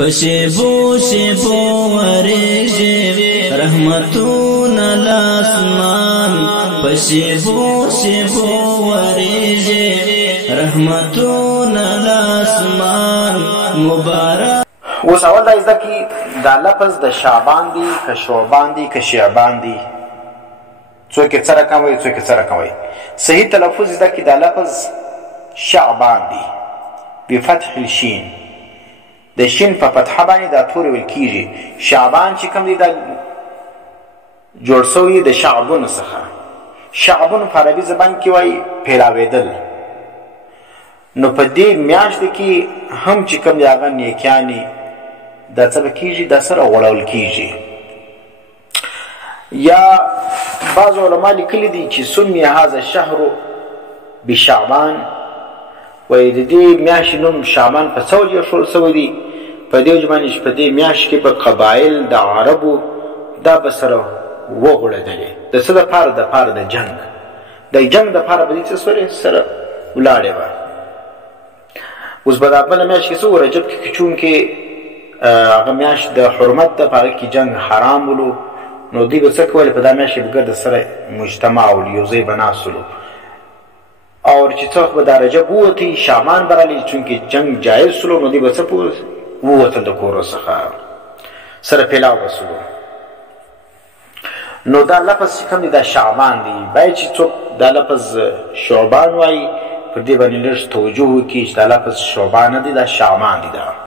پشیبو شیبو وریجی رحمتون الاسمان پشیبو شیبو وریجی رحمتون الاسمان مبارک. اوس اول دا زده کی دا لفظ د شعبان دی که شعبان دی که شعبان دی، څوک یې څه رقم وایي څوک یې څه رقم وایي. صحیح تلفظ زده کی دا لفظ شعبان دی بفتح الشین، د شین په فتحه باندې دا تورې ویل کیږي. شعبان چې کوم دی دا جوړ سوی د شعبونو څخه. شعبون په عربي زبان کې وایي پیلاوېدل. نو په دې میاشت کې هم چې کوم دی هغه نیکیانې دا څه به کیږي، دا سره غوړول کیږي. یا بعض علما لیکلي دي چې سمي هذا الشهر بشعبان، وایي د دې میاشتې نوم شعبان په څه وجه ایښودل سوی دی؟ په دې وجه باندې چې په دې میاشت کې به قبایل د عربو دا به سره وغوړېدلې. د څه دپاره؟ دپاره د جنګ. د جنګ دپاره به دې څه سره ولاړې وه. اوس به دا بله میاشت کې څه و؟ رجب کې چونکې هغه میاشت د حرمت ده، په هغه کې جنګ حرام ولو، نو دوی به څه کول؟ په دا میاشت کې به ګرد سره مجتمع ول، یو ځای به ناستلو. او چې څه وخت به دا رجب ووتی شعبان به راغلی، چونکې جنګ جایز سلو، نو دوی به څه ووتل د کورو څخه سره پیلاو به سلو. نو دا لفظ چې کوم دی دا شعبان دی. باید چې څوک دا لفظ شعبان وایي پر دې باندې لږ توجه وکړي چې دا لفظ شعبان نه دی، دا شعبان دی. دا